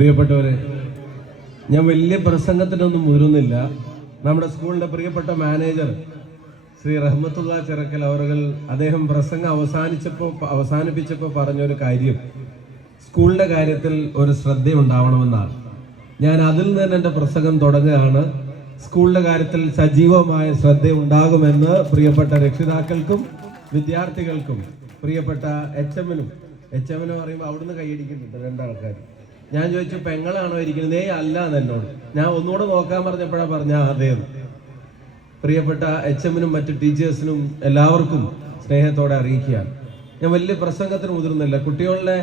പ്രിയപ്പെട്ടവരെ, ഞാൻ വലിയ പ്രസംഗത്തിനൊന്നും മുതിരുന്നില്ല. നമ്മുടെ സ്കൂളിന്റെ പ്രിയപ്പെട്ട മാനേജർ ശ്രീ റഹ്മത്തുള്ള ചിറക്കൽ അവറുകൾ അദ്ദേഹം പ്രസംഗം അവസാനിപ്പിച്ചപ്പോൾ പറഞ്ഞൊരു കാര്യം, സ്കൂളിന്റെ കാര്യത്തിൽ ഒരു ശ്രദ്ധയുണ്ടാവണമെന്നാണ്. ഞാൻ അതിൽ നിന്ന് എൻ്റെ പ്രസംഗം തുടങ്ങുകയാണ്. സ്കൂളിന്റെ കാര്യത്തിൽ സജീവമായ ശ്രദ്ധയുണ്ടാകുമെന്ന് പ്രിയപ്പെട്ട രക്ഷിതാക്കൾക്കും വിദ്യാർത്ഥികൾക്കും പ്രിയപ്പെട്ട എച്ച്.എമ്മിനും പറയുമ്പോൾ അവിടുന്ന് കൈയടിക്കുന്നുണ്ട് രണ്ടാൾക്കാർ. ഞാൻ ചോദിച്ചു, പെങ്ങളാണോ ഇരിക്കുന്നത്? അല്ല എന്നോട്. ഞാൻ ഒന്നുകൂടെ നോക്കാൻ പറഞ്ഞപ്പോഴാണ് പറഞ്ഞ അതേന്ന്. പ്രിയപ്പെട്ട എച്ച്.എമ്മിനും മറ്റ് ടീച്ചേഴ്സിനും എല്ലാവർക്കും സ്നേഹത്തോടെ അറിയിക്കുകയാണ്. ഞാൻ വലിയ പ്രസംഗത്തിന് മുതിർന്നില്ല. കുട്ടികളുടെ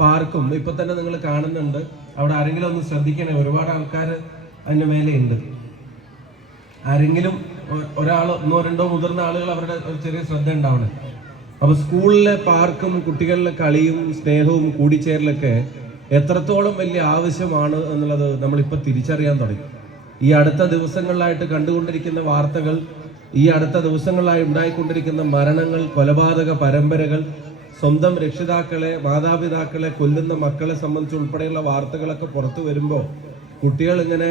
പാർക്കും ഇപ്പൊ തന്നെ നിങ്ങൾ കാണുന്നുണ്ട്. അവിടെ ആരെങ്കിലും ഒന്ന് ശ്രദ്ധിക്കണേ, ഒരുപാട് ആൾക്കാർ അതിന്റെ മേലെ ഉണ്ട്. ആരെങ്കിലും ഒന്നോ രണ്ടോ മുതിർന്ന ആളുകൾ അവരുടെ ഒരു ചെറിയ ശ്രദ്ധ ഉണ്ടാവണം. അപ്പൊ സ്കൂളിലെ പാർക്കും കുട്ടികളിലെ കളിയും സ്നേഹവും കൂടിച്ചേരലൊക്കെ എത്രത്തോളം വലിയ ആവശ്യമാണ് എന്നുള്ളത് നമ്മളിപ്പോൾ തിരിച്ചറിയാൻ തുടങ്ങി. ഈ അടുത്ത ദിവസങ്ങളിലായിട്ട് കണ്ടുകൊണ്ടിരിക്കുന്ന വാർത്തകൾ, ഈ അടുത്ത ദിവസങ്ങളിലായി ഉണ്ടായിക്കൊണ്ടിരിക്കുന്ന മരണങ്ങൾ, കൊലപാതക പരമ്പരകൾ, സ്വന്തം രക്ഷിതാക്കളെ മാതാപിതാക്കളെ കൊല്ലുന്ന മക്കളെ സംബന്ധിച്ച് ഉൾപ്പെടെയുള്ള വാർത്തകളൊക്കെ പുറത്തു വരുമ്പോൾ കുട്ടികൾ ഇങ്ങനെ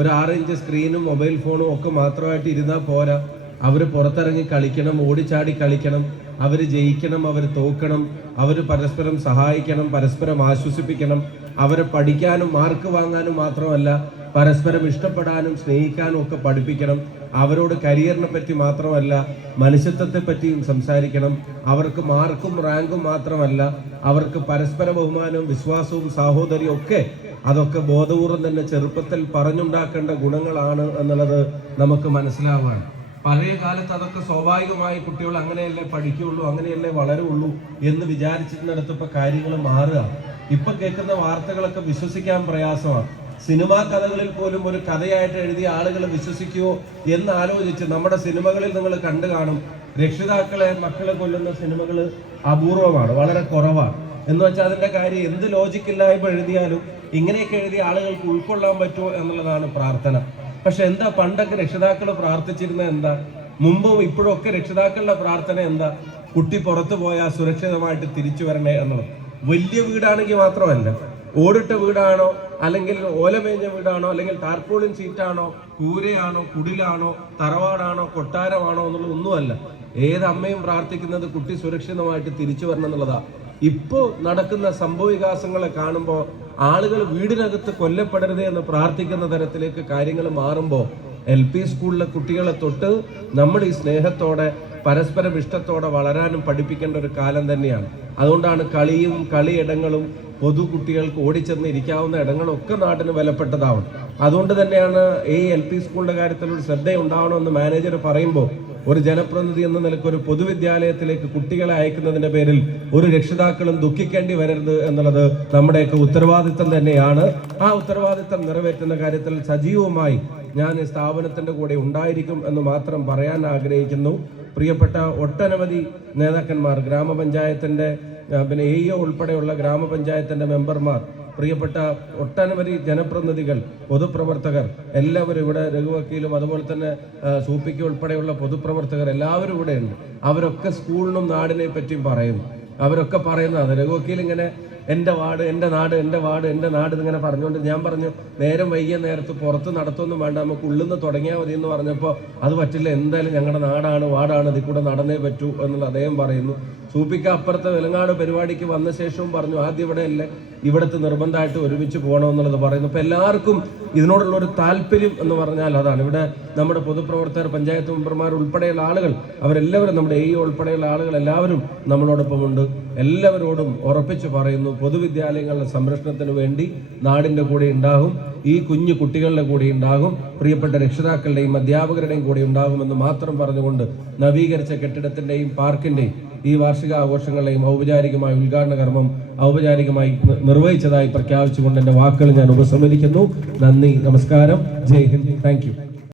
ഒരു 6 ഇഞ്ച് സ്ക്രീനും മൊബൈൽ ഫോണും ഒക്കെ മാത്രമായിട്ട് ഇരുന്നാൽ പോരാ. അവർ പുറത്തിറങ്ങി കളിക്കണം, ഓടിച്ചാടി കളിക്കണം, അവർ ജയിക്കണം, അവർ തോക്കണം, അവർ പരസ്പരം സഹായിക്കണം, പരസ്പരം ആശ്വസിപ്പിക്കണം, അവരെ പഠിക്കാനും മാർക്ക് വാങ്ങാനും മാത്രമല്ല പരസ്പരം ഇഷ്ടപ്പെടാനും സ്നേഹിക്കാനും ഒക്കെ പഠിപ്പിക്കണം. അവരോട് കരിയറിനെ പറ്റി മാത്രമല്ല മനുഷ്യത്വത്തെ പറ്റിയും സംസാരിക്കണം. അവർക്ക് മാർക്കും റാങ്കും മാത്രമല്ല, അവർക്ക് പരസ്പര ബഹുമാനവും വിശ്വാസവും സാഹോദര്യവും ഒക്കെ അതൊക്കെ ബോധപൂർവം തന്നെ ചെറുപ്പത്തിൽ പറഞ്ഞുണ്ടാക്കേണ്ട ഗുണങ്ങളാണ് എന്നുള്ളത് നമുക്ക് മനസ്സിലാവാണ്. പഴയ കാലത്ത് അതൊക്കെ സ്വാഭാവികമായി കുട്ടികൾ അങ്ങനെയല്ലേ പഠിക്കുകയുള്ളൂ, അങ്ങനെയല്ലേ വളരുള്ളൂ എന്ന് വിചാരിച്ചിരുന്നിടത്തിപ്പോൾ കാര്യങ്ങൾ മാറുക. ഇപ്പൊ കേൾക്കുന്ന വാർത്തകളൊക്കെ വിശ്വസിക്കാൻ പ്രയാസമാണ്. സിനിമാ കഥകളിൽ പോലും ഒരു കഥയായിട്ട് എഴുതിയ ആളുകൾ വിശ്വസിക്കുമോ എന്ന് ആലോചിച്ച് നമ്മുടെ സിനിമകളിൽ നിങ്ങൾ കണ്ടു കാണും. രക്ഷിതാക്കളെ മക്കളെ കൊല്ലുന്ന സിനിമകൾ അപൂർവമാണ്, വളരെ കുറവാണ്. എന്ന് വെച്ചാൽ അതിന്റെ കാര്യം എന്ത് ലോജിക്കില്ലായ്മ എഴുതിയാലും ഇങ്ങനെയൊക്കെ എഴുതിയ ആളുകൾക്ക് ഉൾക്കൊള്ളാൻ പറ്റുമോ എന്നുള്ളതാണ് പ്രാർത്ഥന. പക്ഷെ എന്താ പണ്ടൊക്കെ രക്ഷിതാക്കൾ പ്രാർത്ഥിച്ചിരുന്നത് എന്താ? മുമ്പും ഇപ്പോഴും ഒക്കെ രക്ഷിതാക്കളുടെ പ്രാർത്ഥന എന്താ? കുട്ടി പുറത്തു പോയാൽ സുരക്ഷിതമായിട്ട് തിരിച്ചു വരണേ എന്നുള്ളത്. വലിയ വീടാണെങ്കിൽ മാത്രമല്ല, ഓടിട്ട വീടാണോ അല്ലെങ്കിൽ ഓലമേഞ്ഞ വീടാണോ അല്ലെങ്കിൽ ടാർപോളിൻ ഷീറ്റാണോ കൂരയാണോ കുടിലാണോ തറവാടാണോ കൊട്ടാരമാണോ എന്നുള്ളത് ഒന്നുമല്ല. ഏത് അമ്മയും പ്രാർത്ഥിക്കുന്നത് കുട്ടി സുരക്ഷിതമായിട്ട് തിരിച്ചു വരണം എന്നുള്ളതാ. ഇപ്പോ നടക്കുന്ന സംഭവവികാസങ്ങളെ കാണുമ്പോൾ ആളുകൾ വീടിനകത്ത് കൊല്ലപ്പെടരുത് എന്ന് പ്രാർത്ഥിക്കുന്ന തരത്തിലേക്ക് കാര്യങ്ങൾ മാറുമ്പോൾ LP സ്കൂളിലെ കുട്ടികളെ തൊട്ട് നമ്മൾ ഈ സ്നേഹത്തോടെ പരസ്പരം ഇഷ്ടത്തോടെ വളരാനും പഠിപ്പിക്കേണ്ട ഒരു കാലം തന്നെയാണ്. അതുകൊണ്ടാണ് കളിയും കളിയിടങ്ങളും പൊതു കുട്ടികൾക്ക് ഓടിച്ചെന്ന് ഇരിക്കാവുന്ന ഇടങ്ങളൊക്കെ നാട്ടിന് വിലപ്പെട്ടതാവണം. അതുകൊണ്ട് തന്നെയാണ് ഈ LP സ്കൂളിന്റെ കാര്യത്തിൽ ഒരു ശ്രദ്ധയുണ്ടാവണമെന്ന് മാനേജർ പറയുമ്പോൾ ഒരു ജനപ്രതിനിധി എന്ന നിലയ്ക്ക് ഒരു പൊതുവിദ്യാലയത്തിലേക്ക് കുട്ടികളെ അയക്കുന്നതിന്റെ പേരിൽ ഒരു രക്ഷിതാക്കളും ദുഃഖിക്കേണ്ടി വരരുത് എന്നുള്ളത് നമ്മുടെയൊക്കെ ഉത്തരവാദിത്തം തന്നെയാണ്. ആ ഉത്തരവാദിത്തം നിറവേറ്റുന്ന കാര്യത്തിൽ സജീവമായി ഞാൻ ഈ സ്ഥാപനത്തിന്റെ കൂടെ ഉണ്ടായിരിക്കും എന്ന് മാത്രം പറയാൻ ആഗ്രഹിക്കുന്നു. പ്രിയപ്പെട്ട ഒട്ടനവധി നേതാക്കന്മാർ, ഗ്രാമപഞ്ചായത്തിന്റെ പിന്നെ AO ഉൾപ്പെടെയുള്ള ഗ്രാമപഞ്ചായത്തിന്റെ മെമ്പർമാർ, പ്രിയപ്പെട്ട ഒട്ടനവധി ജനപ്രതിനിധികൾ, പൊതുപ്രവർത്തകർ എല്ലാവരും ഇവിടെ, രഘുവക്കീലും അതുപോലെ തന്നെ സൂപ്പിക്ക് ഉൾപ്പെടെയുള്ള പൊതുപ്രവർത്തകർ എല്ലാവരും ഇവിടെ ഉണ്ട്. അവരൊക്കെ സ്കൂളിനും നാടിനെ പറ്റിയും പറയുന്നു. അവരൊക്കെ പറയുന്നതാണ്. രഘുവക്കീൽ ഇങ്ങനെ എൻ്റെ വാർഡ്, എൻ്റെ നാട്, എൻ്റെ വാർഡ്, എൻ്റെ നാട് എന്നിങ്ങനെ പറഞ്ഞുകൊണ്ട് ഞാൻ പറഞ്ഞു, നേരം വൈകിയ നേരത്ത് പുറത്ത് നടത്തൊന്നും വേണ്ട, നമുക്ക് ഉള്ളിന്ന് തുടങ്ങിയാൽ മതി എന്ന് പറഞ്ഞപ്പോൾ അത് പറ്റില്ല, എന്തായാലും ഞങ്ങളുടെ നാടാണ്, വാർഡാണ്, ഇതിൽ കൂടെ നടന്നേ പറ്റൂ എന്നുള്ള അദ്ദേഹം പറയുന്നു. സൂപ്പിക്ക അപ്പുറത്തെ വെലങ്ങാട് പരിപാടിക്ക് വന്ന ശേഷവും പറഞ്ഞു, ആദ്യം ഇവിടെയല്ലേ, ഇവിടുത്തെ നിർബന്ധമായിട്ട് ഒരുമിച്ച് പോകണമെന്നുള്ളത് പറയുന്നു. അപ്പം എല്ലാവർക്കും ഇതിനോടുള്ള ഒരു താല്പര്യം എന്ന് പറഞ്ഞാൽ അതാണ്. ഇവിടെ നമ്മുടെ പൊതുപ്രവർത്തകർ, പഞ്ചായത്ത് മെമ്പർമാർ ഉൾപ്പെടെയുള്ള ആളുകൾ, അവരെല്ലാവരും, നമ്മുടെ AO ഉൾപ്പെടെയുള്ള ആളുകൾ എല്ലാവരും നമ്മളോടൊപ്പമുണ്ട്. എല്ലാവരോടും ഉറപ്പിച്ച് പറയുന്നു, പൊതുവിദ്യാലയങ്ങളുടെ സംരക്ഷണത്തിന് വേണ്ടി നാടിൻ്റെ കൂടെ ഉണ്ടാകും, ഈ കുഞ്ഞു കുട്ടികളുടെ കൂടെ ഉണ്ടാകും, പ്രിയപ്പെട്ട രക്ഷിതാക്കളുടെയും അധ്യാപകരുടെയും കൂടെ ഉണ്ടാകുമെന്ന് മാത്രം പറഞ്ഞുകൊണ്ട് നവീകരിച്ച കെട്ടിടത്തിൻ്റെയും പാർക്കിൻ്റെയും ഈ വാർഷിക ആഘോഷങ്ങളെയും ഔപചാരികമായ ഉദ്ഘാടന കർമ്മം ഔപചാരികമായി നിർവഹിച്ചതായി പ്രഖ്യാപിച്ചുകൊണ്ട് എൻ്റെ വാക്കുകൾ ഞാൻ ഉപസംഹരിക്കുന്നു. നന്ദി, നമസ്കാരം, ജയ് ഹിന്ദ്, താങ്ക് യു.